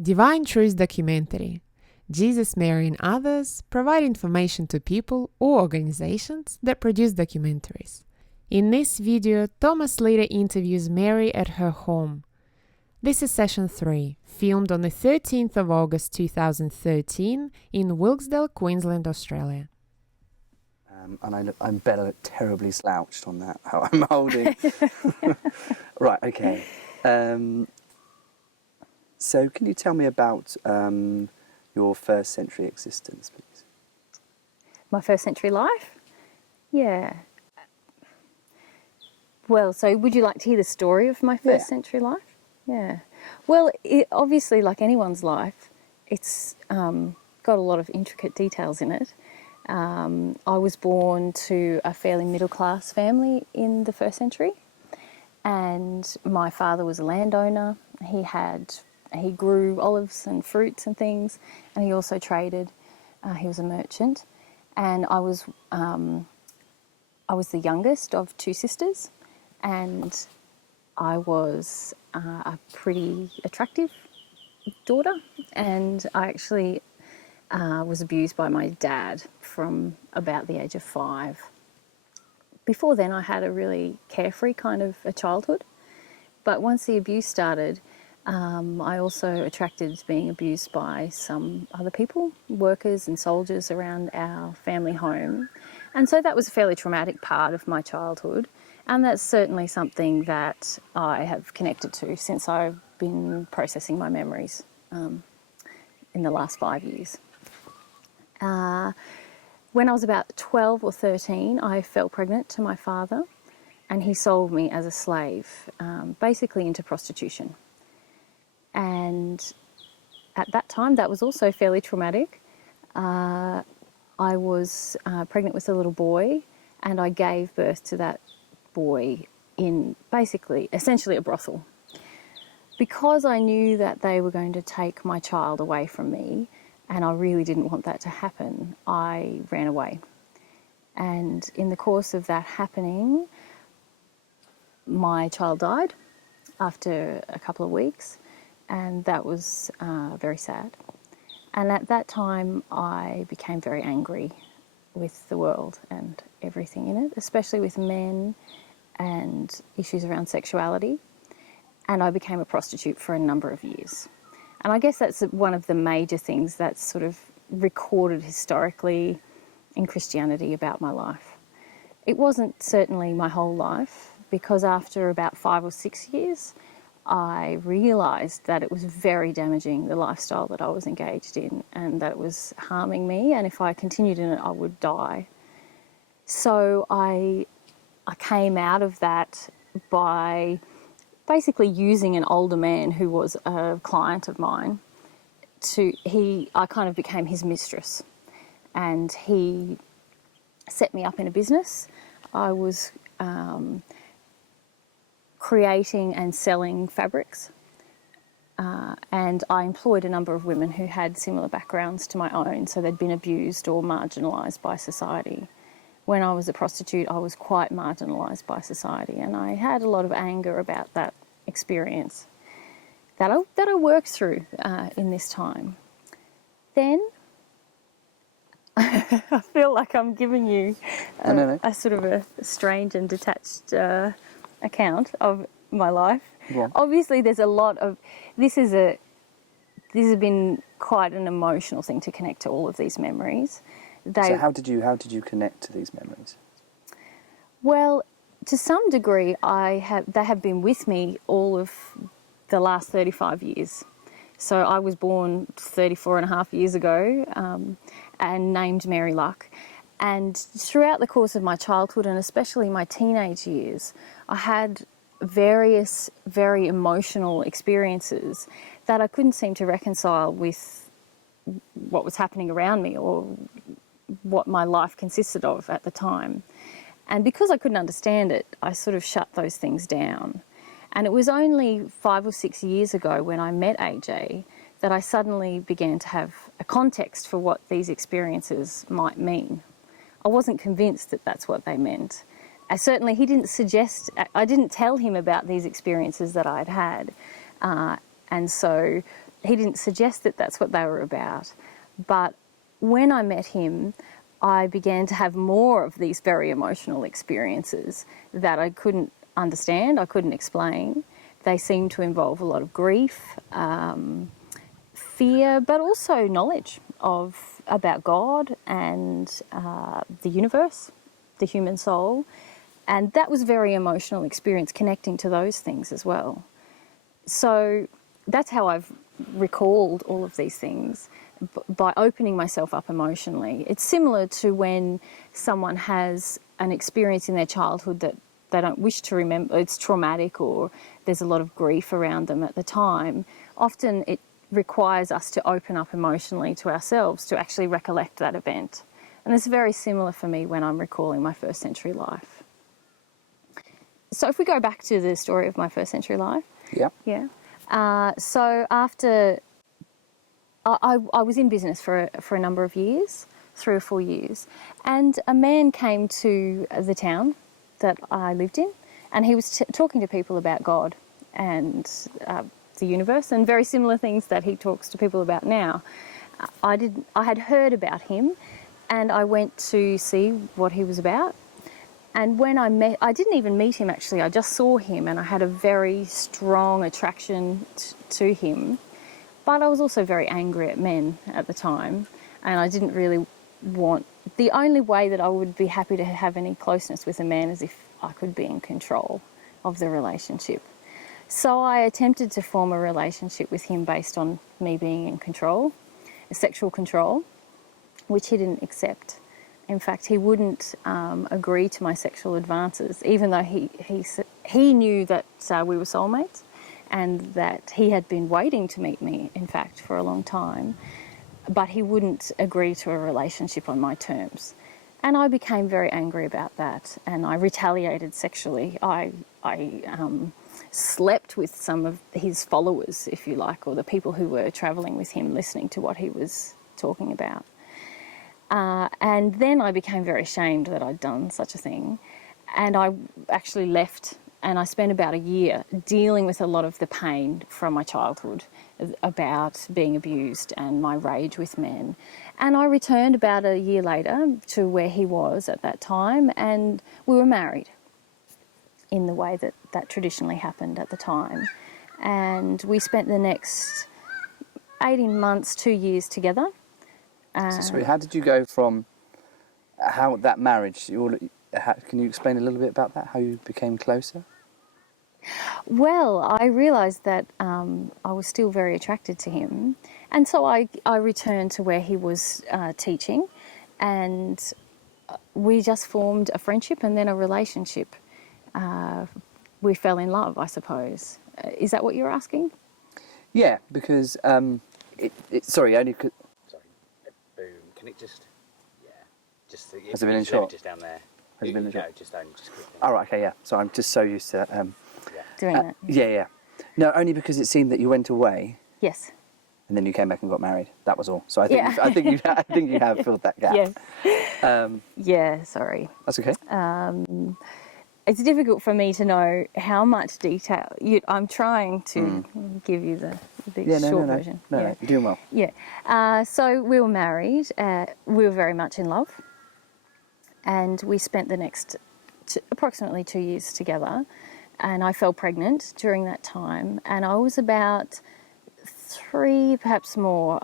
Divine Truth documentary. Jesus, Mary, and others provide information to people or organizations that produce documentaries. In this video, Thomas later interviews Mary at her home. This is session 3, filmed on the 13th of August 2013 in Wilkesdale, Queensland, Australia. And I'm better terribly slouched on that, how I'm holding. Right, okay. So can you tell me about your first century existence, please? My first century life? Yeah. Well, so would you like to hear the story of my first century life? Yeah. Well, obviously, like anyone's life, it's got a lot of intricate details in it. I was born to a fairly middle-class family in the first century, and my father was a landowner. He grew olives and fruits and things, and he also traded. He was a merchant, and I was the youngest of 2 sisters, and I was a pretty attractive daughter, and I actually was abused by my dad from about the age of 5. Before then, I had a really carefree kind of a childhood, but once the abuse started, I also attracted being abused by some other people, workers and soldiers around our family home. And so that was a fairly traumatic part of my childhood. And that's certainly something that I have connected to since I've been processing my memories in the last 5 years. When I was about 12 or 13, I fell pregnant to my father, and he sold me as a slave, basically into prostitution. And at that time, that was also fairly traumatic. I was pregnant with a little boy, and I gave birth to that boy in essentially a brothel. Because I knew that they were going to take my child away from me, and I really didn't want that to happen, I ran away. And in the course of that happening, my child died after a couple of weeks, and that was very sad. And at that time, I became very angry with the world and everything in it, especially with men and issues around sexuality. And I became a prostitute for a number of years. And I guess that's one of the major things that's sort of recorded historically in Christianity about my life. It wasn't certainly my whole life, because after about 5 or 6 years, I realised that it was very damaging, the lifestyle that I was engaged in, and that it was harming me, and if I continued in it, I would die. So I came out of that by basically using an older man who was a client of mine. I kind of became his mistress, and he set me up in a business. I was creating and selling fabrics, and I employed a number of women who had similar backgrounds to my own, so they'd been abused or marginalised by society. When I was a prostitute, I was quite marginalised by society, and I had a lot of anger about that experience that I worked through in this time. Then I feel like I'm giving you a sort of a strange and detached account of my life. Yeah. Obviously, there's a lot of this has been quite an emotional thing to connect to all of these memories. So how did you connect to these memories? Well, to some degree, they have been with me all of the last 35 years. So I was born 34 and a half years ago and named Mary Luck. And throughout the course of my childhood, and especially my teenage years, I had various very emotional experiences that I couldn't seem to reconcile with what was happening around me or what my life consisted of at the time. And because I couldn't understand it, I sort of shut those things down. And it was only 5 or 6 years ago when I met AJ that I suddenly began to have a context for what these experiences might mean. I wasn't convinced that that's what they meant. Certainly he didn't suggest, I didn't tell him about these experiences that I'd had. And so he didn't suggest that that's what they were about. But when I met him, I began to have more of these very emotional experiences that I couldn't understand, I couldn't explain. They seemed to involve a lot of grief, fear, but also knowledge about God and the universe, the human soul. And that was a very emotional experience, connecting to those things as well. So that's how I've recalled all of these things, by opening myself up emotionally. It's similar to when someone has an experience in their childhood that they don't wish to remember, it's traumatic, or there's a lot of grief around them at the time. Often it requires us to open up emotionally to ourselves to actually recollect that event. And it's very similar for me when I'm recalling my first century life. So if we go back to the story of my first century life. Yeah. Yeah. So after I was in business for a number of years, 3 or 4 years, and a man came to the town that I lived in, and he was talking to people about God and the universe, and very similar things that he talks to people about now. I had heard about him, and I went to see what he was about. And when I didn't even meet him actually, I just saw him, and I had a very strong attraction to him. But I was also very angry at men at the time, and I didn't really the only way that I would be happy to have any closeness with a man is if I could be in control of the relationship. So I attempted to form a relationship with him based on me being in control, sexual control, which he didn't accept. In fact, he wouldn't agree to my sexual advances, even though he knew that we were soulmates and that he had been waiting to meet me, in fact, for a long time. But he wouldn't agree to a relationship on my terms. And I became very angry about that, and I retaliated sexually. I slept with some of his followers, if you like, or the people who were travelling with him, listening to what he was talking about. And then I became very ashamed that I'd done such a thing, and I actually left, and I spent about a year dealing with a lot of the pain from my childhood about being abused and my rage with men. And I returned about a year later to where he was at that time, and we were married in the way that traditionally happened at the time. And we spent the next 18 months, 2 years together. Sorry, how did you go from how that marriage, can you explain a little bit about that, how you became closer? Well, I realised that I was still very attracted to him, and so I returned to where he was teaching, and we just formed a friendship and then a relationship. We fell in love, I suppose. Is that what you're asking? Yeah, because sorry, only could... Sorry, boom. Can it just... Yeah. Just... Has it been in shot? Just down there. Has it been in shot? No, just quickly. Oh, right, okay, yeah. So I'm just so used to... Doing that? Yeah. No, only because it seemed that you went away Yes. and then you came back and got married. That was all. So I think Yeah. I think you have filled that gap. Yes. Yeah, sorry. That's okay. It's difficult for me to know how much detail. I'm trying to give you the short version. No, you're doing well. Yeah. So we were married. We were very much in love. And we spent the next approximately 2 years together. And I fell pregnant during that time. And I was about 3, perhaps more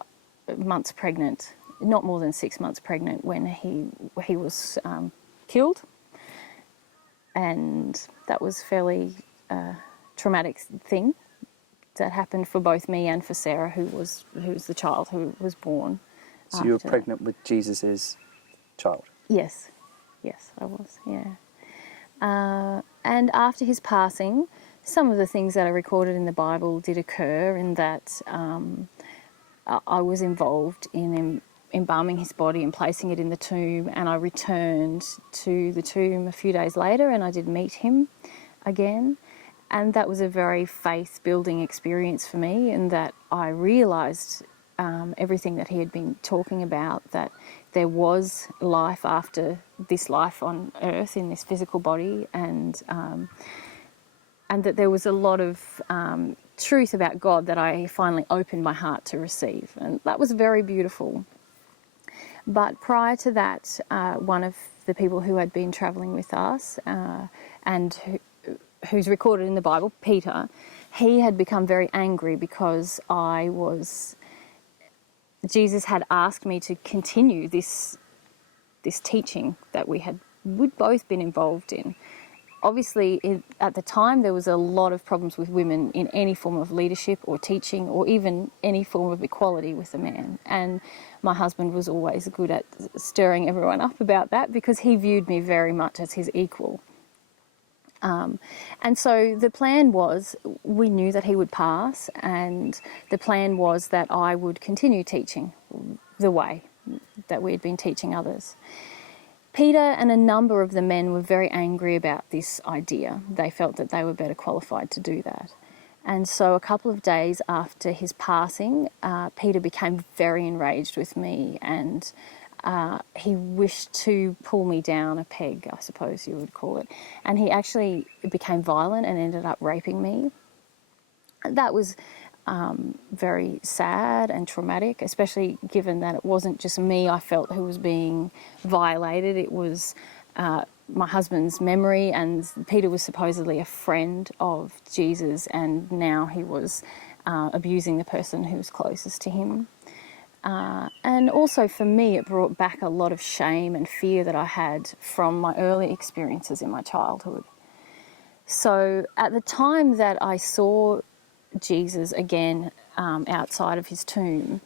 months pregnant, not more than 6 months pregnant when he was killed. And that was a fairly traumatic thing that happened for both me and for Sarah, who was the child who was born. So you were pregnant with Jesus's child? Yes, I was, yeah. And after his passing, some of the things that are recorded in the Bible did occur, in that I was involved in embalming his body and placing it in the tomb, and I returned to the tomb a few days later and I did meet him again. And that was a very faith-building experience for me, in that I realised everything that he had been talking about, that there was life after this life on earth in this physical body, and that there was a lot of truth about God that I finally opened my heart to receive. And that was very beautiful. But prior to that, one of the people who had been travelling with us and who's recorded in the Bible, Peter, he had become very angry because Jesus had asked me to continue this teaching that we'd both been involved in. Obviously, at the time, there was a lot of problems with women in any form of leadership or teaching or even any form of equality with a man. And my husband was always good at stirring everyone up about that because he viewed me very much as his equal. And so the plan was, we knew that he would pass, and the plan was that I would continue teaching the way that we had been teaching others. Peter and a number of the men were very angry about this idea. They felt that they were better qualified to do that. And so a couple of days after his passing, Peter became very enraged with me, and he wished to pull me down a peg, I suppose you would call it. And he actually became violent and ended up raping me. That was very sad and traumatic, especially given that it wasn't just me I felt who was being violated. It was my husband's memory, and Peter was supposedly a friend of Jesus, and now he was abusing the person who was closest to him. And also for me, it brought back a lot of shame and fear that I had from my early experiences in my childhood. So at the time that I saw Jesus again outside of his tomb,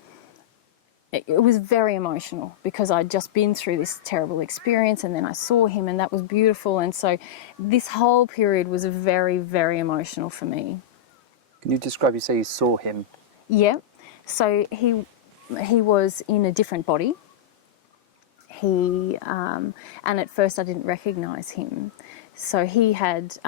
it was very emotional because I'd just been through this terrible experience, and then I saw him, and that was beautiful. And so this whole period was very, very emotional for me. Can you describe, you say you saw him? Yeah. So he was in a different body. And at first I didn't recognise him. So he had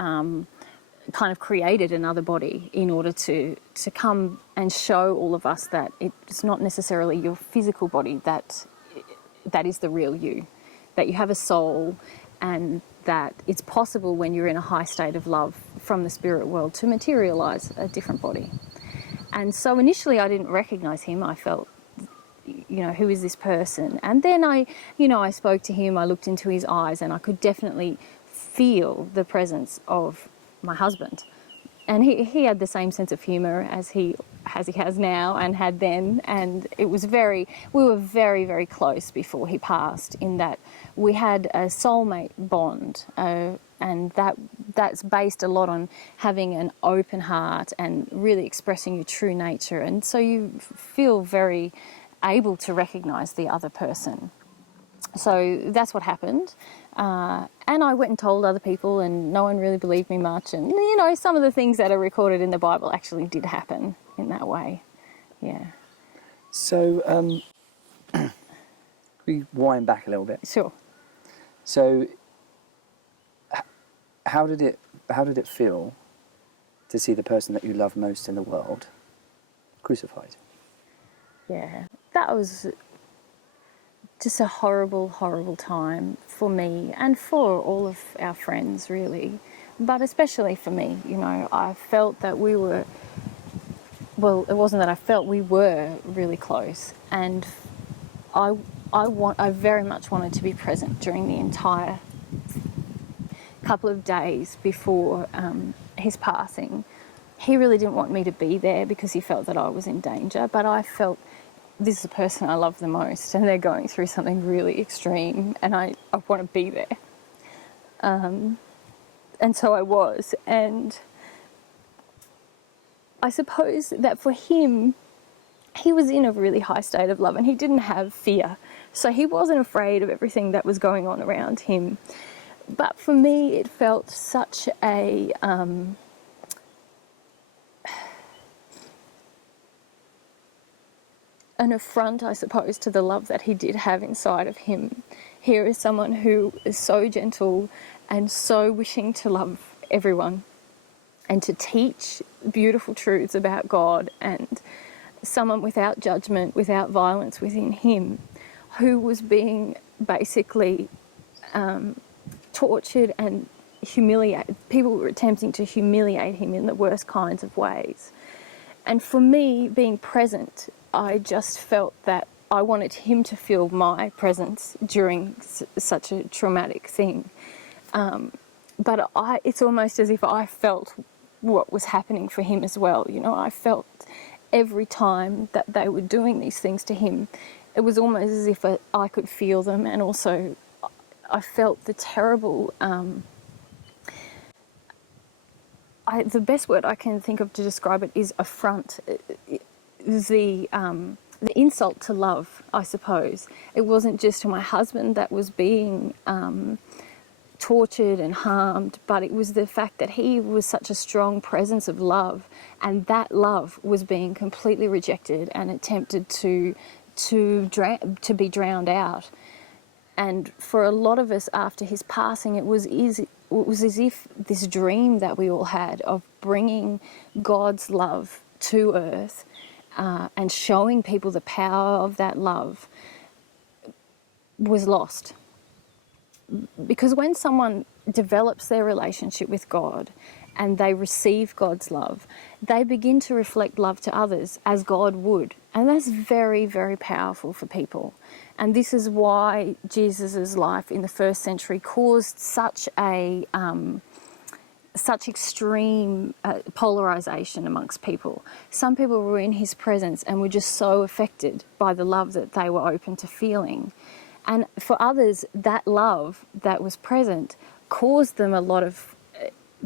kind of created another body in order to come and show all of us that it's not necessarily your physical body that is the real you, that you have a soul, and that it's possible when you're in a high state of love from the spirit world to materialise a different body. And so initially I didn't recognise him. I felt, who is this person? And then I spoke to him, I looked into his eyes, and I could definitely feel the presence of my husband. And he had the same sense of humour as he has now and had then, and we were very, very close before he passed, in that we had a soulmate bond, and that's based a lot on having an open heart and really expressing your true nature, and so you feel very able to recognise the other person. So that's what happened. And I went and told other people, and no one really believed me much. And, some of the things that are recorded in the Bible actually did happen in that way. Yeah. So, we wind back a little bit. Sure. So, how did it feel to see the person that you love most in the world crucified? Yeah. That was just a horrible, horrible time for me and for all of our friends, really. But especially for me, I felt that we were really close. And I very much wanted to be present during the entire couple of days before his passing. He really didn't want me to be there because he felt that I was in danger, but I felt this is the person I love the most, and they're going through something really extreme, and I want to be there. And so I was, and I suppose that for him, he was in a really high state of love, and he didn't have fear, so he wasn't afraid of everything that was going on around him. But for me, it felt such a an affront, I suppose, to the love that he did have inside of him. Here is someone who is so gentle and so wishing to love everyone and to teach beautiful truths about God, and someone without judgment, without violence within him, who was being basically tortured and humiliated. People were attempting to humiliate him in the worst kinds of ways. And for me, being present, I just felt that I wanted him to feel my presence during such a traumatic thing. But it's almost as if I felt what was happening for him as well. You know, I felt every time that they were doing these things to him, it was almost as if I could feel them, and also I felt the terrible... the best word I can think of to describe it is affront. The insult to love, I suppose. It wasn't just my husband that was being tortured and harmed, but it was the fact that he was such a strong presence of love, and that love was being completely rejected and attempted to be drowned out. And for a lot of us after his passing, it was as if this dream that we all had of bringing God's love to earth and showing people the power of that love was lost. Because when someone develops their relationship with God and they receive God's love, they begin to reflect love to others as God would. And that's very, very powerful for people. And this is why Jesus' life in the first century caused such extreme polarization amongst people. Some people were in his presence and were just so affected by the love that they were open to feeling. And for others, that love that was present caused them a lot of...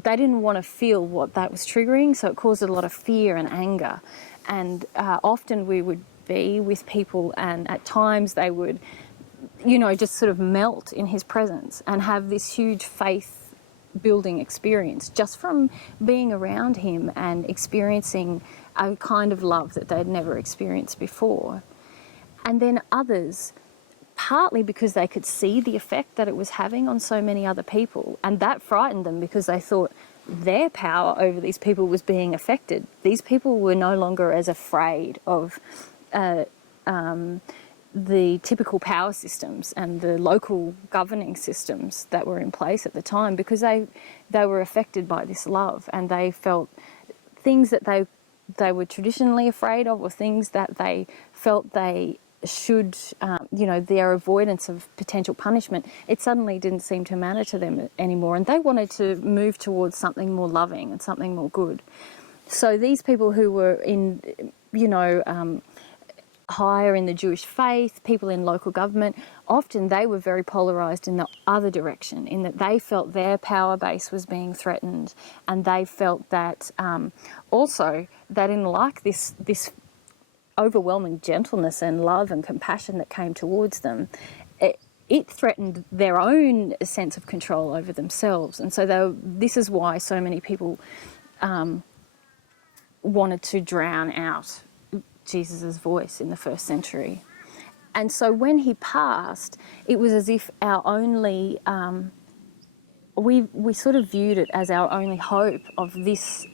They didn't want to feel what that was triggering, so it caused a lot of fear and anger. And often we would be with people, and at times they would, you know, just sort of melt in his presence and have this huge faith building experience just from being around him and experiencing a kind of love that they'd never experienced before. And then others, partly because they could see the effect that it was having on so many other people, and that frightened them because they thought their power over these people was being affected. These people were no longer as afraid of the typical power systems and the local governing systems that were in place at the time, because they were affected by this love, and they felt things that they were traditionally afraid of, or things that they felt they should, their avoidance of potential punishment, it suddenly didn't seem to matter to them anymore, and they wanted to move towards something more loving and something more good. So these people who were in, higher in the Jewish faith, people in local government, often they were very polarised in the other direction, in that they felt their power base was being threatened, and they felt that also they didn't like this overwhelming gentleness and love and compassion that came towards them. It threatened their own sense of control over themselves, and so this is why so many people wanted to drown out Jesus' voice in the first century. And so when he passed, it was as if our only, we sort of viewed it as our only hope of this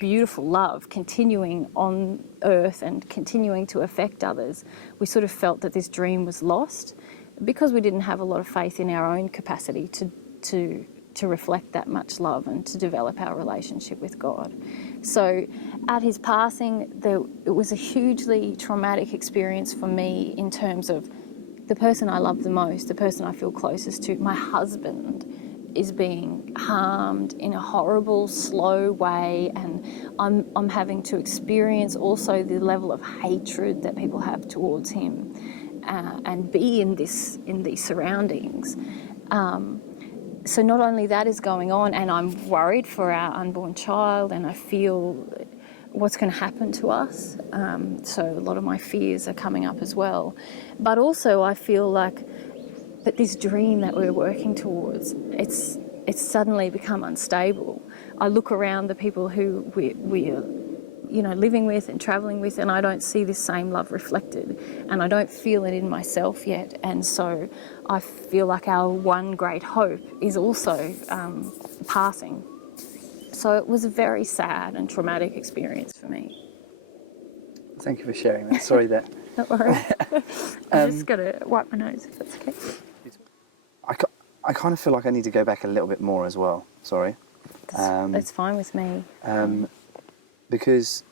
beautiful love continuing on earth and continuing to affect others. We sort of felt that this dream was lost because we didn't have a lot of faith in our own capacity to reflect that much love and to develop our relationship with God. So at his passing, it was a hugely traumatic experience for me in terms of the person I love the most, the person I feel closest to, my husband, is being harmed in a horrible, slow way, and I'm having to experience also the level of hatred that people have towards him, and be in these surroundings. So not only that is going on, and I'm worried for our unborn child, and I feel what's going to happen to us. So a lot of my fears are coming up as well. But also I feel like that this dream that we're working towards, it's suddenly become unstable. I look around the people who we are, living with and travelling with, and I don't see this same love reflected, and I don't feel it in myself yet. And so I feel like our one great hope is also passing. So it was a very sad and traumatic experience for me. Thank you for sharing that. Sorry that... Don't worry. I'm just going to wipe my nose if that's okay. I kind of feel like I need to go back a little bit more as well. Sorry. That's fine with me. Because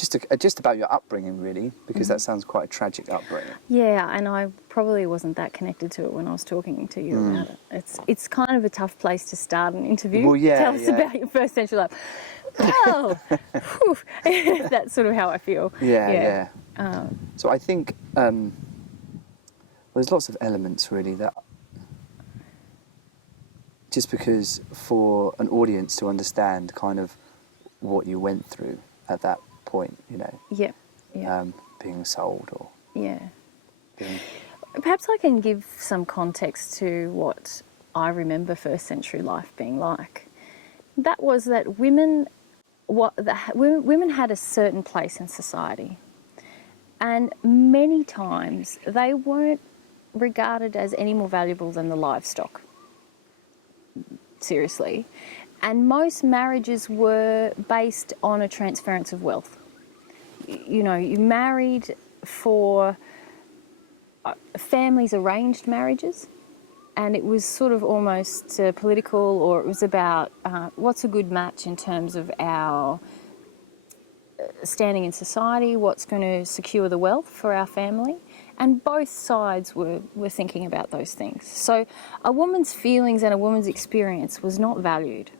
just about your upbringing, really, because that sounds quite a tragic upbringing. Yeah, and I probably wasn't that connected to it when I was talking to you about it. It's kind of a tough place to start an interview. Well, yeah, Tell us about your first century life. Oh, whew. That's sort of how I feel. Yeah. So I think there's lots of elements, really, that just because for an audience to understand kind of what you went through at that point, you know. Yeah. Being sold or... Yeah. Being... Perhaps I can give some context to what I remember first century life being like. That was that women had a certain place in society, and many times they weren't regarded as any more valuable than the livestock. Seriously. And most marriages were based on a transference of wealth. You know, you married for families arranged marriages, and it was sort of almost political, or it was about what's a good match in terms of our standing in society, what's going to secure the wealth for our family. And both sides were thinking about those things. So a woman's feelings and a woman's experience was not valued.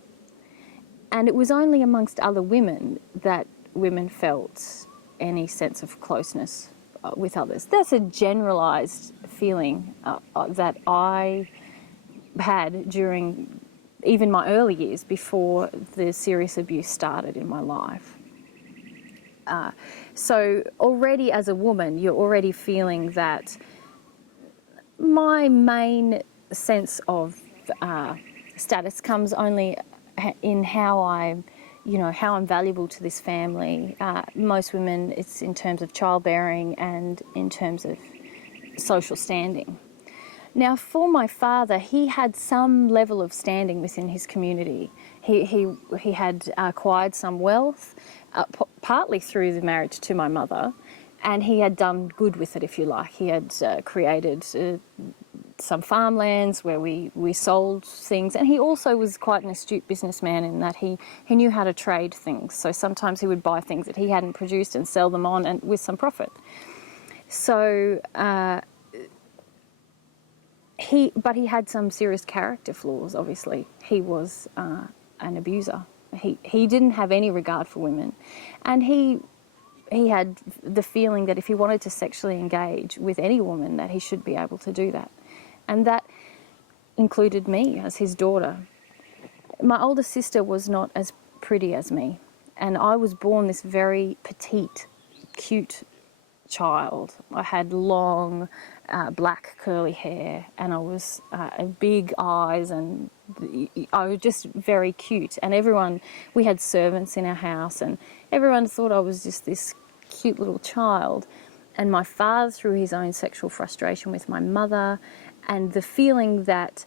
And it was only amongst other women that women felt any sense of closeness with others. That's a generalised feeling that I had during even my early years before the serious abuse started in my life. So already as a woman, you're already feeling that my main sense of status comes only in how I'm valuable to this family. Most women, it's in terms of childbearing and in terms of social standing. Now, for my father, he had some level of standing within his community. He had acquired some wealth, partly through the marriage to my mother, and he had done good with it, if you like. He had created some farmlands where we sold things, and he also was quite an astute businessman in that he knew how to trade things. So sometimes he would buy things that he hadn't produced and sell them on, and with some profit. So but he had some serious character flaws, obviously. He was an abuser. He didn't have any regard for women, and he had the feeling that if he wanted to sexually engage with any woman, that he should be able to do that. And that included me as his daughter. My older sister was not as pretty as me, and I was born this very petite, cute child. I had long, black curly hair, and I was big eyes, and I was just very cute. And we had servants in our house, and everyone thought I was just this cute little child. And my father, through his own sexual frustration with my mother, and the feeling that,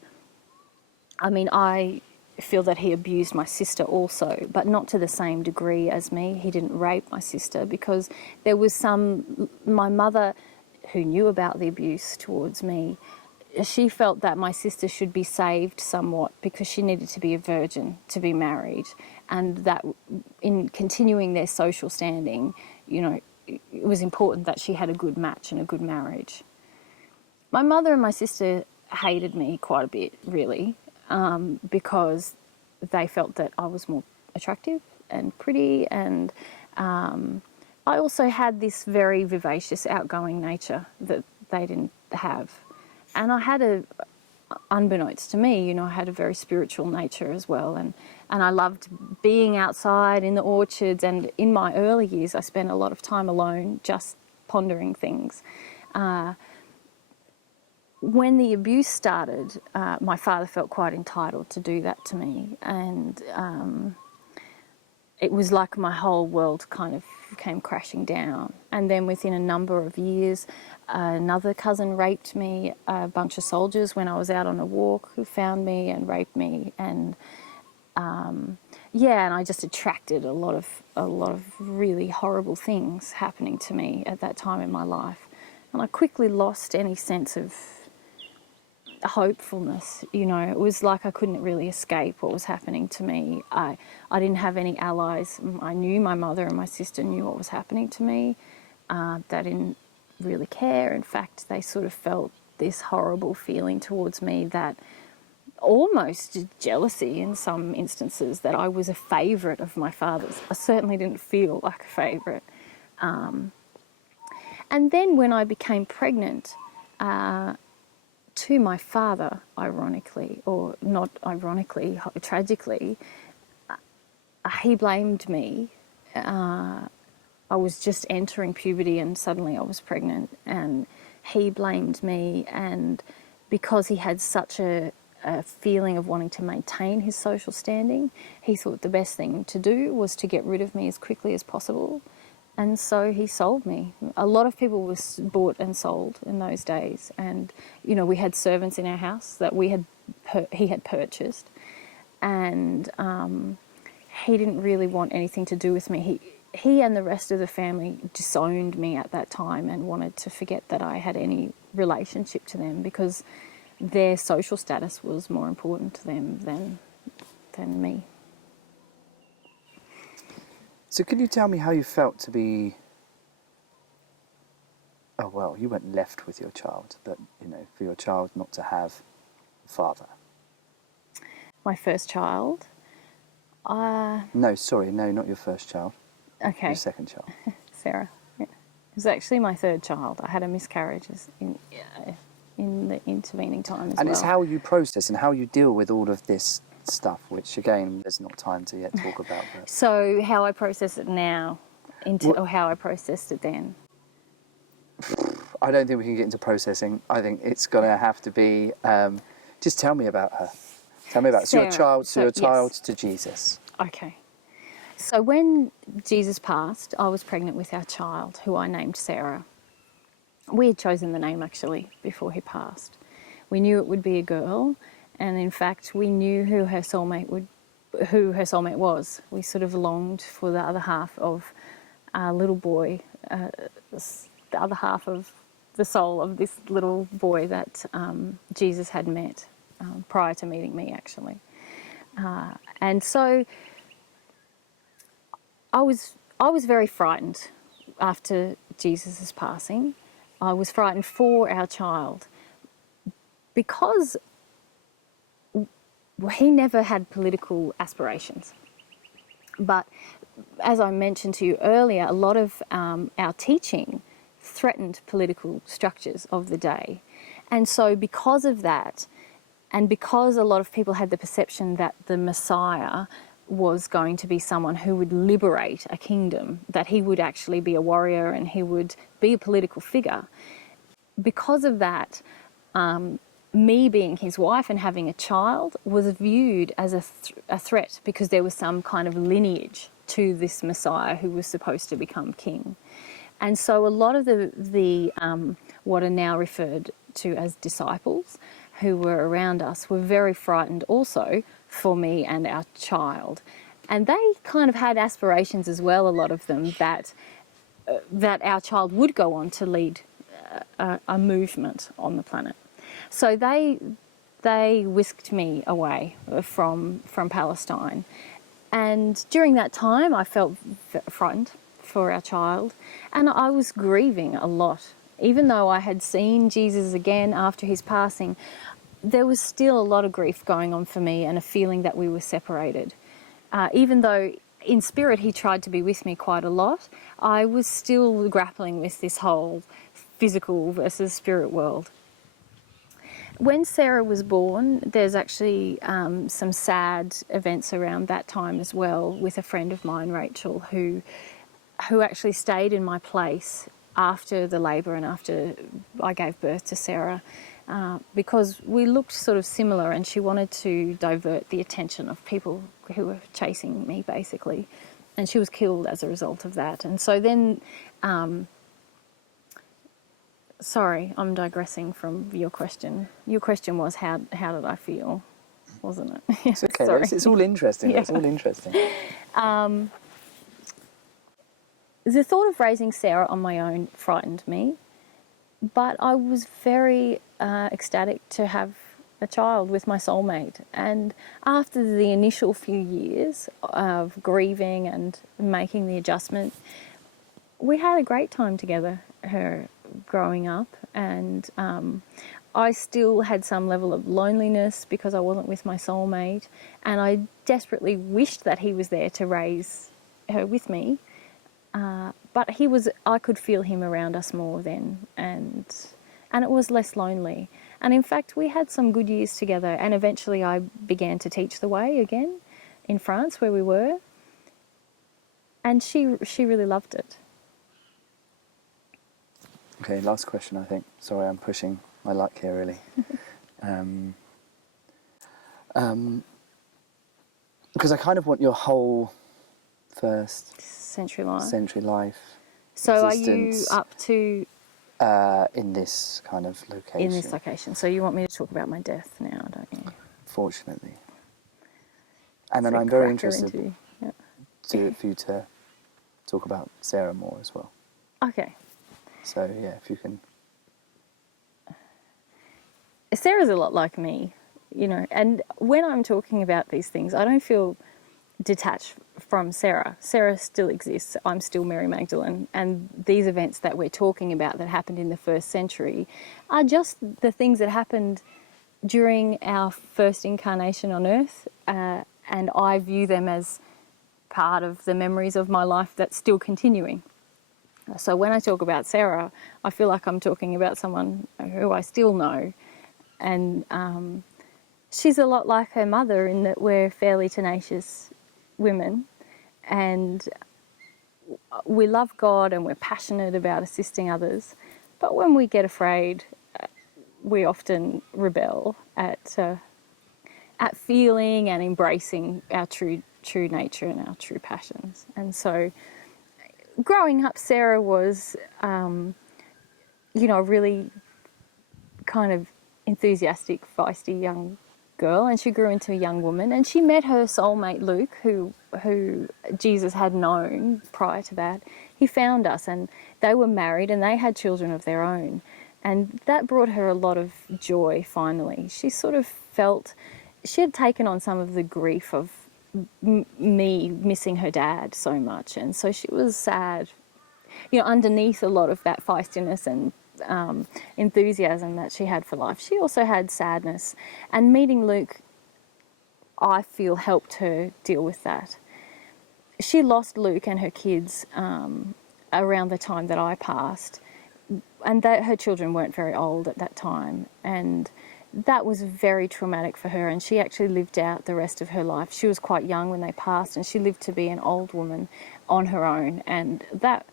I feel that he abused my sister also, but not to the same degree as me. He didn't rape my sister, because there was my mother, who knew about the abuse towards me, she felt that my sister should be saved somewhat because she needed to be a virgin to be married, and that in continuing their social standing, it was important that she had a good match and a good marriage. My mother and my sister hated me quite a bit, really, because they felt that I was more attractive and pretty, and I also had this very vivacious, outgoing nature that they didn't have. And I had unbeknownst to me, I had a very spiritual nature as well, and I loved being outside in the orchards, and in my early years I spent a lot of time alone just pondering things. When the abuse started, my father felt quite entitled to do that to me, and it was like my whole world kind of came crashing down. And then within a number of years, another cousin raped me. A bunch of soldiers, when I was out on a walk, who found me and raped me, and and I just attracted a lot of really horrible things happening to me at that time in my life, and I quickly lost any sense of hopefulness. You know, it was like I couldn't really escape what was happening to me. I didn't have any allies. I knew my mother and my sister knew what was happening to me. They didn't really care. In fact, they sort of felt this horrible feeling towards me, that almost jealousy in some instances, that I was a favourite of my father's. I certainly didn't feel like a favourite. And then when I became pregnant, to my father, ironically, or not ironically, tragically, he blamed me. I was just entering puberty and suddenly I was pregnant, and he blamed me, and because he had such a feeling of wanting to maintain his social standing, he thought the best thing to do was to get rid of me as quickly as possible. And so he sold me. A lot of people were bought and sold in those days. And, you know, we had servants in our house that he had purchased. And he didn't really want anything to do with me. He and the rest of the family disowned me at that time and wanted to forget that I had any relationship to them, because their social status was more important to them than me. So can you tell me how you felt to be... Oh, well, you weren't left with your child, but, you know, for your child not to have a father. My first child? No, sorry, no, not your first child. Okay. Your second child. Sarah. Yeah. It was actually my third child. I had a miscarriage in the intervening time as well. And it's how you process and how you deal with all of this stuff, which again there's not time to yet talk about. But... So how I process it now, or how I processed it then? I don't think we can get into processing. I think it's going to have to be. Just tell me about her. Tell me about Sarah. your child Yes. to Jesus. Okay. So when Jesus passed, I was pregnant with our child, who I named Sarah. We had chosen the name actually before he passed. We knew it would be a girl. And in fact, we knew who her soulmate was. We sort of longed for the other half of our little boy, the other half of the soul of this little boy that Jesus had met prior to meeting me, actually. And so I was very frightened after Jesus' passing. I was frightened for our child because he never had political aspirations. But as I mentioned to you earlier, a lot of our teaching threatened political structures of the day. And so because of that, and because a lot of people had the perception that the Messiah was going to be someone who would liberate a kingdom, that he would actually be a warrior and he would be a political figure, because of that, me being his wife and having a child was viewed as a threat, because there was some kind of lineage to this Messiah who was supposed to become king. And so a lot of the what are now referred to as disciples who were around us were very frightened also for me and our child. And they kind of had aspirations as well, a lot of them, that our child would go on to lead a movement on the planet. So they whisked me away from Palestine. And during that time, I felt frightened for our child. And I was grieving a lot. Even though I had seen Jesus again after his passing, there was still a lot of grief going on for me and a feeling that we were separated. Even though in spirit he tried to be with me quite a lot, I was still grappling with this whole physical versus spirit world. When Sarah was born, there's actually some sad events around that time as well, with a friend of mine, Rachel, who actually stayed in my place after the labour and after I gave birth to Sarah, because we looked sort of similar, and she wanted to divert the attention of people who were chasing me, basically. And she was killed as a result of that. And so then... Sorry, I'm digressing from your question. Your question was how did I feel, wasn't it? It's okay. Sorry. It's all interesting. Yeah. It's all interesting. The thought of raising Sarah on my own frightened me, but I was very ecstatic to have a child with my soulmate. And after the initial few years of grieving and making the adjustment, we had a great time together, her growing up, and I still had some level of loneliness because I wasn't with my soulmate, and I desperately wished that he was there to raise her with me, but I could feel him around us more then, and it was less lonely. And in fact, we had some good years together, and eventually I began to teach the way again in France where we were, and she really loved it. Okay, last question, I think. Sorry, I'm pushing my luck here, really. Because I kind of want your whole first Century life. So existence, are you up to... in this kind of location. In this location. So you want me to talk about my death now, don't you? Fortunately. And then So I'm very cracker interested interview. Yeah. for you to talk about Sarah more as well. Okay. So, yeah, if you can... Sarah's a lot like me, you know, and when I'm talking about these things, I don't feel detached from Sarah. Sarah still exists. I'm still Mary Magdalene, and these events that we're talking about that happened in the first century are just the things that happened during our first incarnation on earth, and I view them as part of the memories of my life that's still continuing. So when I talk about Sarah, I feel like I'm talking about someone who I still know, and she's a lot like her mother in that we're fairly tenacious women, and we love God and we're passionate about assisting others, but when we get afraid, we often rebel at feeling and embracing our true nature and our true passions. And so growing up, Sarah was you know, really kind of enthusiastic, feisty young girl, and she grew into a young woman, and she met her soulmate Luke, who Jesus had known prior to that. He found us, and they were married and they had children of their own, and that brought her a lot of joy. Finally, she sort of felt she had taken on some of the grief of me missing her dad so much, and so she was sad, you know, underneath a lot of that feistiness and enthusiasm that she had for life. She also had sadness, and meeting Luke, I feel, helped her deal with that. She lost Luke and her kids around the time that I passed, and that her children weren't very old at that time, and that was very traumatic for her, and she actually lived out the rest of her life. She was quite young when they passed, and she lived to be an old woman on her own, and that,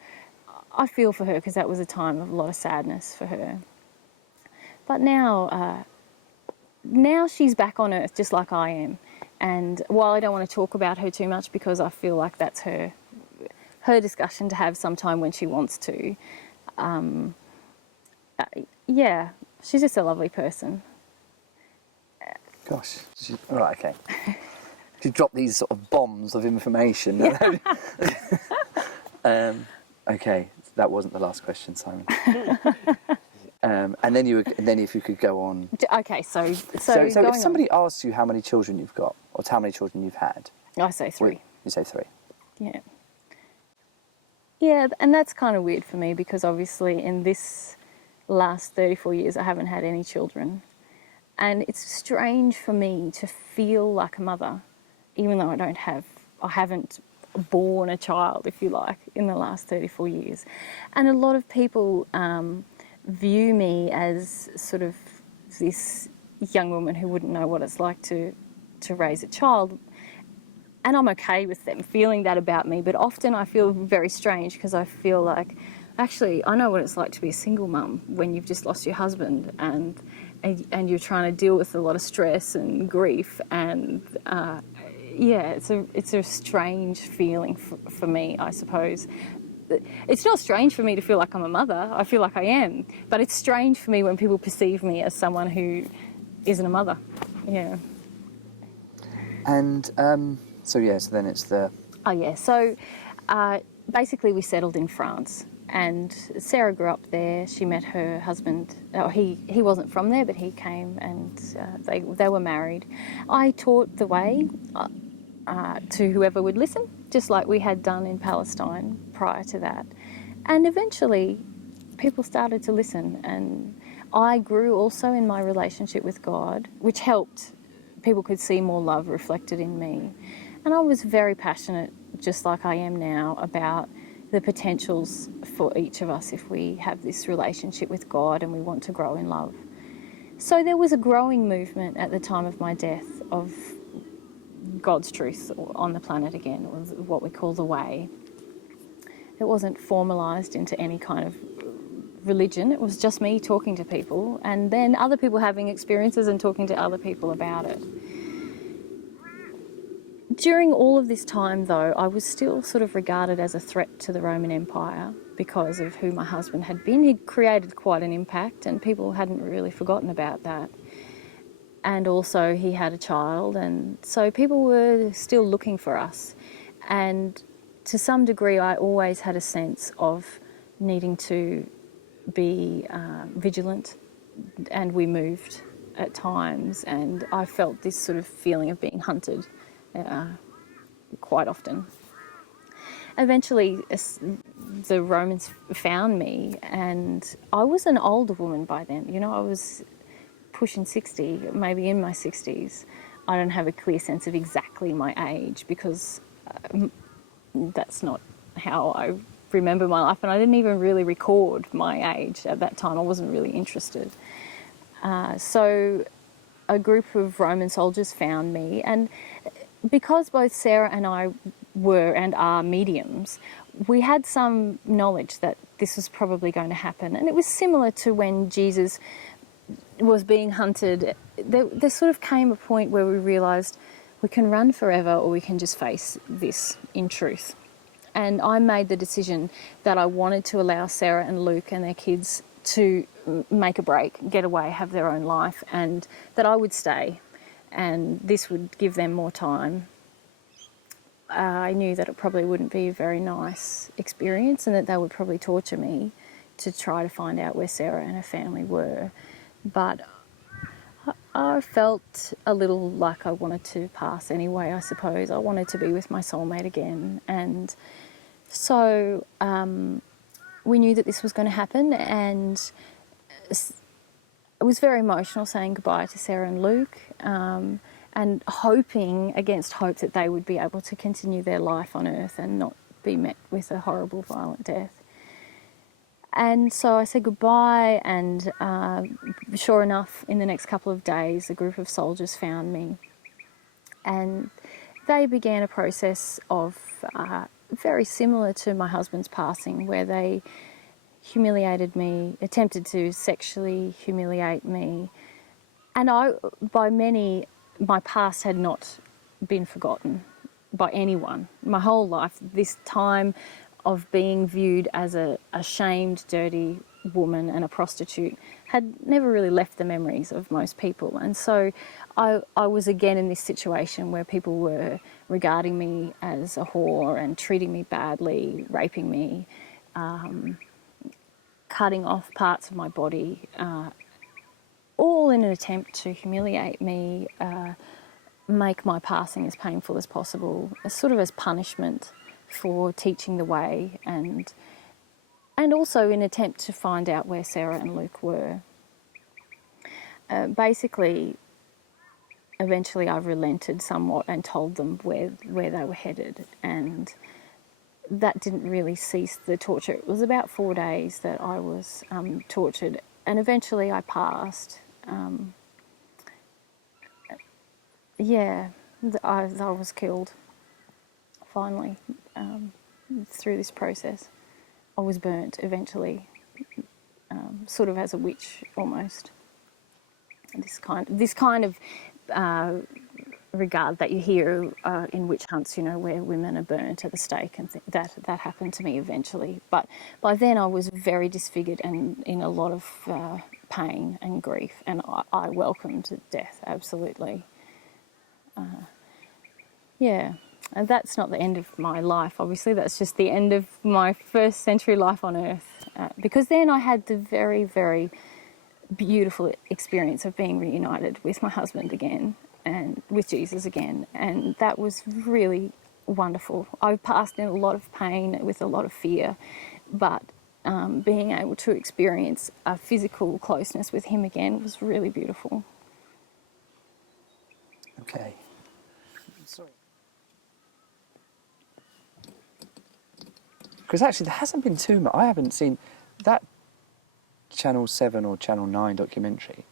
I feel for her, because that was a time of a lot of sadness for her. But now she's back on earth just like I am, and while I don't want to talk about her too much because I feel like that's her discussion to have sometime when she wants to, yeah, she's just a lovely person. Gosh. Right, okay. You drop these sort of bombs of information. Okay, that wasn't the last question, Simon. And then if you could go on. Okay, so if somebody asks you how many children you've got, or how many children you've had, I say 3. You say 3. Yeah. Yeah, and that's kind of weird for me because obviously in this last 34 years I haven't had any children. And it's strange for me to feel like a mother, even though I haven't born a child, if you like, in the last 34 years. And a lot of people view me as sort of this young woman who wouldn't know what it's like to raise a child. And I'm okay with them feeling that about me, but often I feel very strange because I feel like, actually, I know what it's like to be a single mum when you've just lost your husband and you're trying to deal with a lot of stress and grief, and yeah, it's a strange feeling for me, I suppose. It's not strange for me to feel like I'm a mother. I feel like I am, but it's strange for me when people perceive me as someone who isn't a mother. Yeah. And so then it's the... Oh yeah, so basically we settled in France, And Sarah grew up there. She met her husband. Oh, he wasn't from there, but he came, and they were married. I taught the way to whoever would listen, just like we had done in Palestine prior to that. And eventually, people started to listen, and I grew also in my relationship with God, which helped. People could see more love reflected in me. And I was very passionate, just like I am now, about the potentials for each of us if we have this relationship with God and we want to grow in love. So there was a growing movement at the time of my death of God's truth on the planet again, or what we call the way. It wasn't formalised into any kind of religion. It was just me talking to people, and then other people having experiences and talking to other people about it. During all of this time, though, I was still sort of regarded as a threat to the Roman Empire because of who my husband had been. He'd created quite an impact, and people hadn't really forgotten about that. And also he had a child, and so people were still looking for us. And to some degree, I always had a sense of needing to be vigilant, and we moved at times, and I felt this sort of feeling of being hunted quite often. Eventually, the Romans found me, and I was an older woman by then. You know, I was pushing 60, maybe in my 60s. I don't have a clear sense of exactly my age because that's not how I remember my life, and I didn't even really record my age at that time. I wasn't really interested. So a group of Roman soldiers found me, and because both Sarah and I were and are mediums, we had some knowledge that this was probably going to happen. And it was similar to when Jesus was being hunted. There sort of came a point where we realised we can run forever or we can just face this in truth. And I made the decision that I wanted to allow Sarah and Luke and their kids to make a break, get away, have their own life, and that I would stay. And this would give them more time. I knew that it probably wouldn't be a very nice experience and that they would probably torture me to try to find out where Sarah and her family were. But I felt a little like I wanted to pass anyway, I suppose. I wanted to be with my soulmate again. And so we knew that this was going to happen, and it was very emotional saying goodbye to Sarah and Luke, and hoping against hope that they would be able to continue their life on earth and not be met with a horrible, violent death. And so I said goodbye, and sure enough, in the next couple of days, a group of soldiers found me. And they began a process of very similar to my husband's passing, where they humiliated me, attempted to sexually humiliate me. And my past had not been forgotten by anyone. My whole life, this time of being viewed as a shamed, dirty woman and a prostitute had never really left the memories of most people. And so I was again in this situation where people were regarding me as a whore and treating me badly, raping me, cutting off parts of my body, all in an attempt to humiliate me, make my passing as painful as possible, sort of as punishment for teaching the way, and also in an attempt to find out where Sarah and Luke were. Basically, eventually I relented somewhat and told them where they were headed, and that didn't really cease the torture. It was about 4 days that I was tortured, and eventually I passed. I was killed, finally, through this process. I was burnt eventually, sort of as a witch almost. This kind of regard that you hear in witch hunts, you know, where women are burnt at the stake, and that happened to me eventually. But by then I was very disfigured and in a lot of pain and grief, and I welcomed death, absolutely. And that's not the end of my life, obviously. That's just the end of my first century life on earth. Because then I had the very, very beautiful experience of being reunited with my husband again and with Jesus again. And that was really wonderful. I passed in a lot of pain with a lot of fear, but being able to experience a physical closeness with him again was really beautiful. Okay. Sorry. Because actually there hasn't been too much. I haven't seen that Channel 7 or Channel 9 documentary.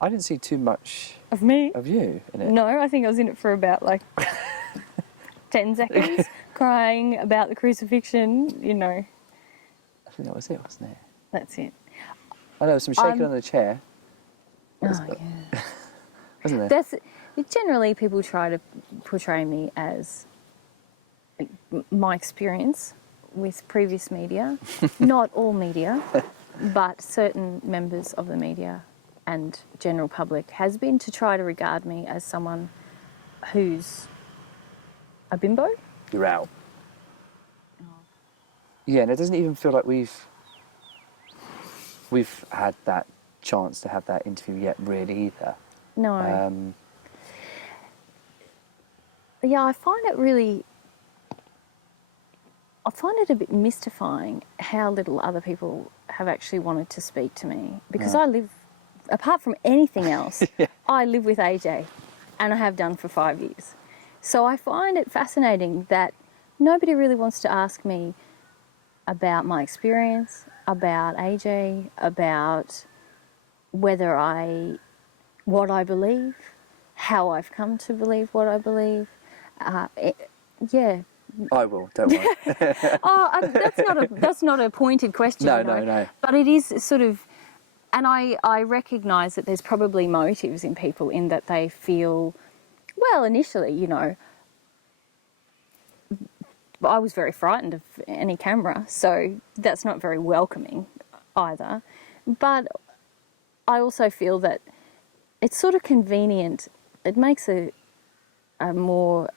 I didn't see too much Of me? of you in it. No, I think I was in it for about like 10 seconds, crying about the crucifixion, you know. I think that was it, wasn't it? That's it. I know, there was some shaking on the chair. Oh, yeah. Wasn't there? Generally, people try to portray me as my experience with previous media. Not all media, but certain members of the media and general public has been to try to regard me as someone who's a bimbo. You're out. Yeah, and it doesn't even feel like we've had that chance to have that interview yet, really, either. No. Yeah, I find it a bit mystifying how little other people have actually wanted to speak to me. Because I live, apart from anything else, Yeah. I live with AJ, and I have done for 5 years. So I find it fascinating that nobody really wants to ask me about my experience, about AJ, about what I believe, how I've come to believe what I believe. Yeah. I will, don't worry. That's not a pointed question. No. But it is sort of, and I recognise that there's probably motives in people in that they feel, well, initially, you know, I was very frightened of any camera, so that's not very welcoming either. But I also feel that it's sort of convenient. It makes a more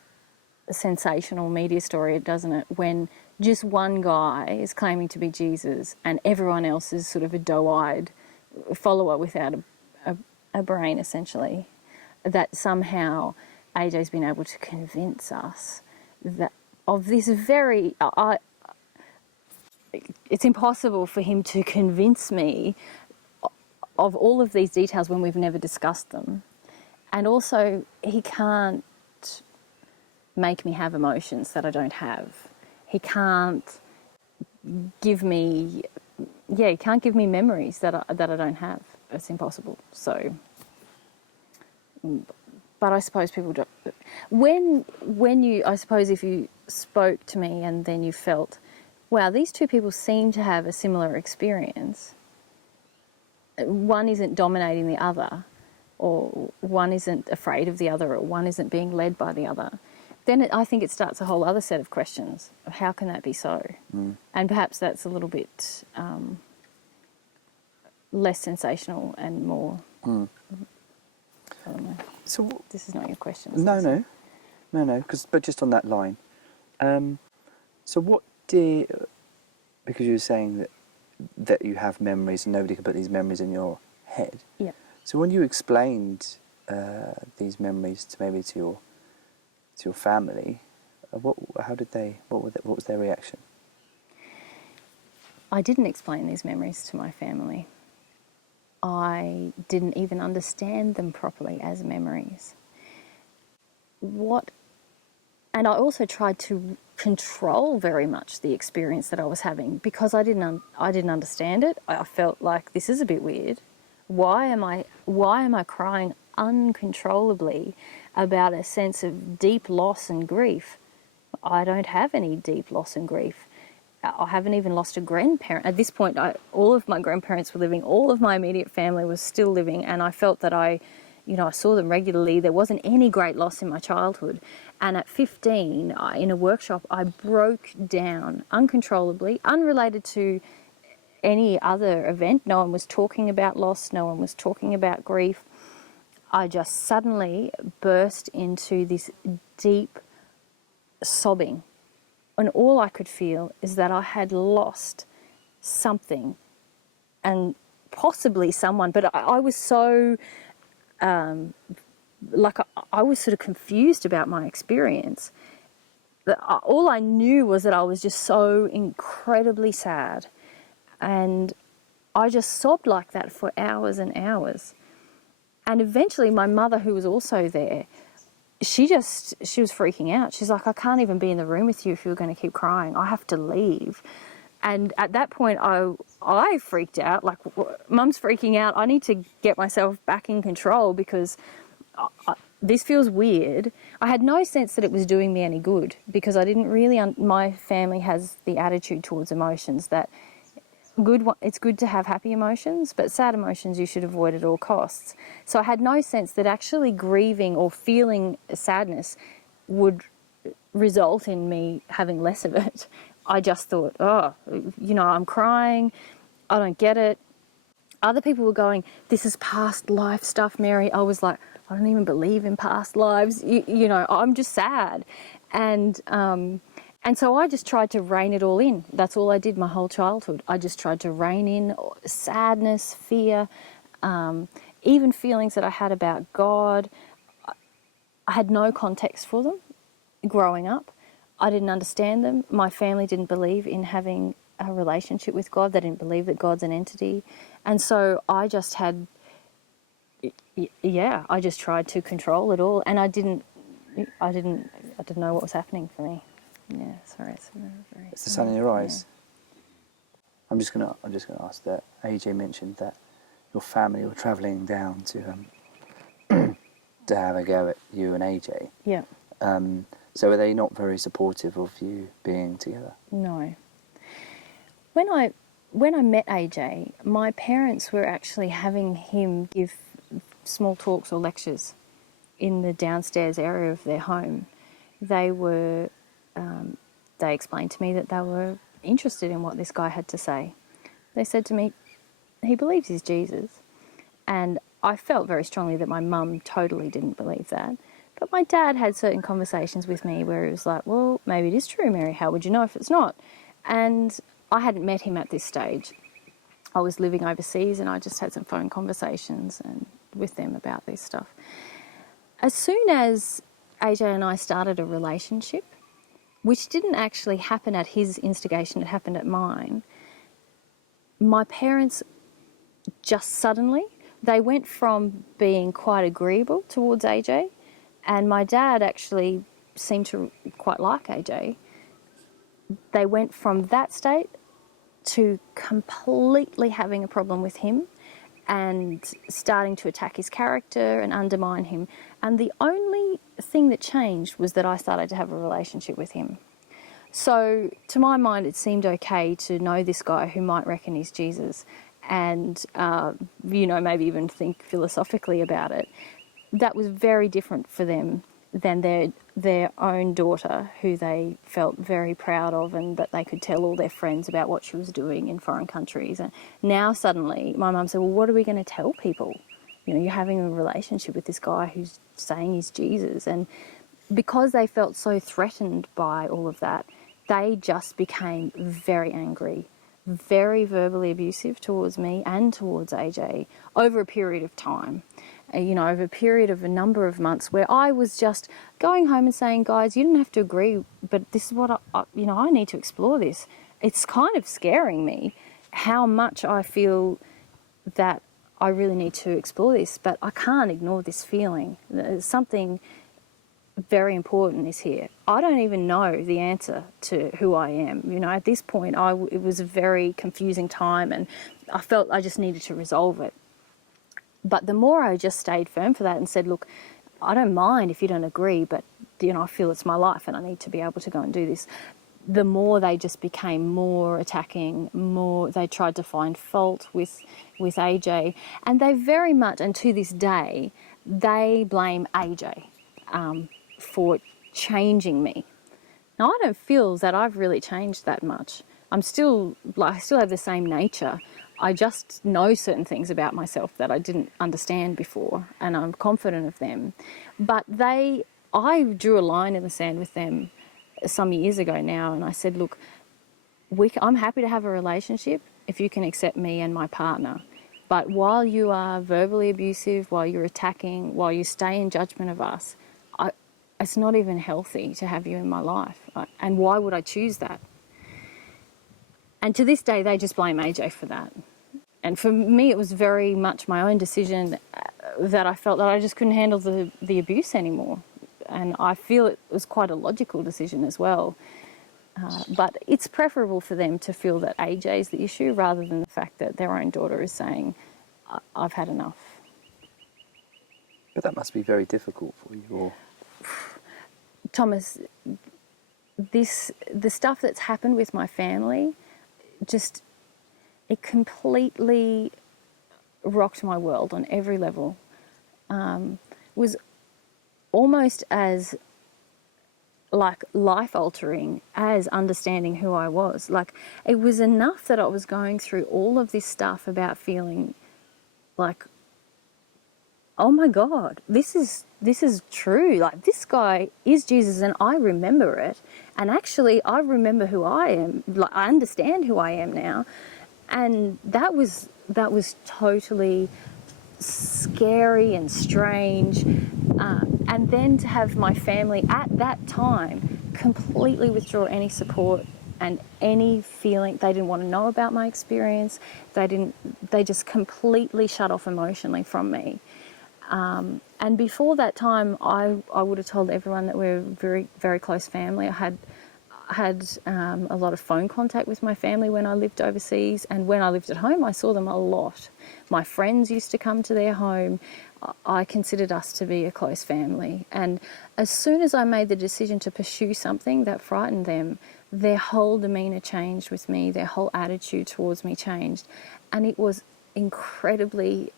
sensational media story, doesn't it, when just one guy is claiming to be Jesus and everyone else is sort of a doe-eyed follower without a brain, essentially. That somehow AJ's been able to convince us that of this very... it's impossible for him to convince me of all of these details when we've never discussed them. And also, he can't make me have emotions that I don't have. He can't give me... Yeah, he can't give me memories that I don't have. It's impossible. So... But I suppose people don't... When you... I suppose if you spoke to me and then you felt, wow, these two people seem to have a similar experience. One isn't dominating the other, or one isn't afraid of the other, or one isn't being led by the other. Then I think it starts a whole other set of questions of how can that be so? And perhaps that's a little bit less sensational and more... I don't know. So this is not your question. No. But just on that line. So what did... Because you were saying that you have memories and nobody can put these memories in your head. Yeah. So when you explained these memories to your family, what was their reaction? I didn't explain these memories to my family. I didn't even understand them properly as memories. And I also tried to control very much the experience that I was having because I didn't understand it. I felt like this is a bit weird. Why am I crying uncontrollably about a sense of deep loss and grief? I don't have any deep loss and grief. I haven't even lost a grandparent. At this point, all of my grandparents were living, all of my immediate family was still living, and I felt that I saw them regularly. There wasn't any great loss in my childhood. And at 15, in a workshop, I broke down uncontrollably, unrelated to any other event. No one was talking about loss. No one was talking about grief. I just suddenly burst into this deep sobbing. And all I could feel is that I had lost something, and possibly someone, but I was so, I was sort of confused about my experience. All I knew was that I was just so incredibly sad, and I just sobbed like that for hours and hours. And eventually my mother, who was also there, she was freaking out. She's like, I can't even be in the room with you if you're going to keep crying. I have to leave. And at that point, I freaked out, like, Mum's freaking out. I need to get myself back in control because this feels weird. I had no sense that it was doing me any good because I didn't really, my family has the attitude towards emotions that it's good to have happy emotions, but sad emotions you should avoid at all costs. So I had no sense that actually grieving or feeling sadness would result in me having less of it. I just thought, I'm crying, I don't get it. Other people were going, this is past life stuff, Mary. I was like, I don't even believe in past lives. I'm just sad. And so I just tried to rein it all in. That's all I did my whole childhood. I just tried to rein in sadness, fear, even feelings that I had about God. I had no context for them growing up. I didn't understand them. My family didn't believe in having a relationship with God. They didn't believe that God's an entity. And so I just had, I just tried to control it all. And I didn't know what was happening for me. Yeah, sorry, it's very. It's the sun in your eyes. Yeah. I'm just gonna ask that. AJ mentioned that your family were travelling down to to have a go at you and AJ. Yeah. So are they not very supportive of you being together? No. When I met AJ, my parents were actually having him give small talks or lectures in the downstairs area of their home. They were. They explained to me that they were interested in what this guy had to say. They said to me, he believes he's Jesus. And I felt very strongly that my mum totally didn't believe that. But my dad had certain conversations with me where he was like, well, maybe it is true, Mary. How would you know if it's not? And I hadn't met him at this stage. I was living overseas and I just had some phone conversations with them about this stuff. As soon as AJ and I started a relationship, which didn't actually happen at his instigation, it happened at mine, my parents just suddenly, they went from being quite agreeable towards AJ, and my dad actually seemed to quite like AJ. They went from that state to completely having a problem with him and starting to attack his character and undermine him. And the only thing that changed was that I started to have a relationship with him. So to my mind, it seemed okay to know this guy who might reckon he's Jesus and, maybe even think philosophically about it. That was very different for them than their own daughter, who they felt very proud of, and that they could tell all their friends about what she was doing in foreign countries. And now suddenly my mum said, well, what are we going to tell people? You're having a relationship with this guy who's saying he's Jesus. And because they felt so threatened by all of that, they just became very angry, very verbally abusive towards me and towards AJ over a period of time. Over a period of a number of months where I was just going home and saying, guys, you don't have to agree, but this is what I need to explore this. It's kind of scaring me how much I feel that I really need to explore this, but I can't ignore this feeling. There's something very important is here. I don't even know the answer to who I am. At this point, it was a very confusing time, and I felt I just needed to resolve it. But the more I just stayed firm for that and said, look, I don't mind if you don't agree, but I feel it's my life and I need to be able to go and do this. The more they just became more attacking, more they tried to find fault with AJ. And they very much, and to this day, they blame AJ for changing me. Now, I don't feel that I've really changed that much. I still have the same nature. I just know certain things about myself that I didn't understand before, and I'm confident of them. But I drew a line in the sand with them some years ago now, and I said, look, I'm happy to have a relationship if you can accept me and my partner. But while you are verbally abusive, while you're attacking, while you stay in judgment of us, it's not even healthy to have you in my life. And why would I choose that? And to this day, they just blame AJ for that. And for me, it was very much my own decision that I felt that I just couldn't handle the abuse anymore. And I feel it was quite a logical decision as well. But it's preferable for them to feel that AJ is the issue rather than the fact that their own daughter is saying, I've had enough. But that must be very difficult for you. Or... Thomas, the stuff that's happened with my family, it completely rocked my world on every level. Was almost as life-altering as understanding who I was. It was enough that I was going through all of this stuff about feeling like, oh my God, this is true. This guy is Jesus, and I remember it. And actually, I remember who I am. I understand who I am now. And that was totally scary and strange. And then to have my family at that time completely withdraw any support and any feeling. They didn't want to know about my experience. They just completely shut off emotionally from me. And before that time, I would have told everyone that we're very, very close family. I had a lot of phone contact with my family when I lived overseas, and when I lived at home, I saw them a lot. My friends used to come to their home. I considered us to be a close family. And as soon as I made the decision to pursue something that frightened them, their whole demeanour changed with me, their whole attitude towards me changed. And it was incredibly...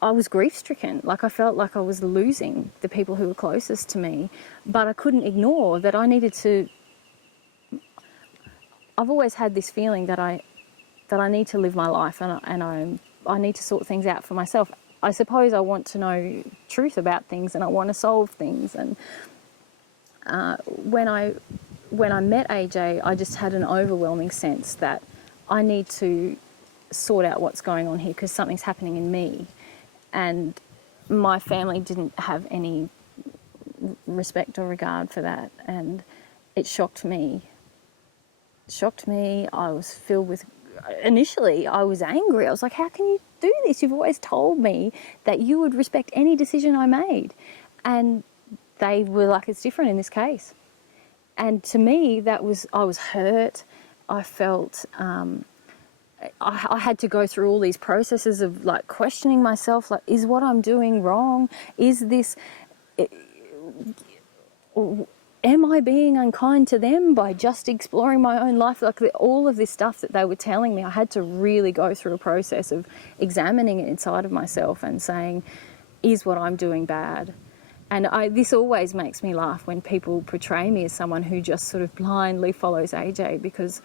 I was grief-stricken. I felt like I was losing the people who were closest to me, but I couldn't ignore that I needed to... I've always had this feeling that I need to live my life, and I need to sort things out for myself. I suppose I want to know truth about things, and I want to solve things. And when I met AJ, I just had an overwhelming sense that I need to sort out what's going on here because something's happening in me. And my family didn't have any respect or regard for that, and it shocked me. It shocked me. I was filled with... Initially, I was angry. I was like, how can you do this? You've always told me that you would respect any decision I made. And they were like, it's different in this case. And to me, I was hurt. I felt... I had to go through all these processes of questioning myself, is what I'm doing wrong? Is this... Am I being unkind to them by just exploring my own life? All of this stuff that they were telling me, I had to really go through a process of examining it inside of myself and saying, is what I'm doing bad? And this always makes me laugh when people portray me as someone who just sort of blindly follows AJ, because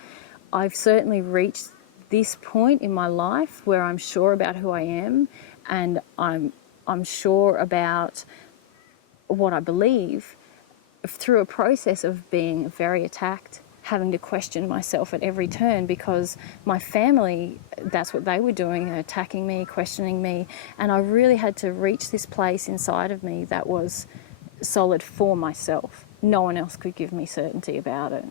I've certainly reached this point in my life where I'm sure about who I am, and I'm sure about what I believe through a process of being very attacked, having to question myself at every turn because my family, that's what they were doing, attacking me, questioning me. And I really had to reach this place inside of me that was solid for myself. No one else could give me certainty about it.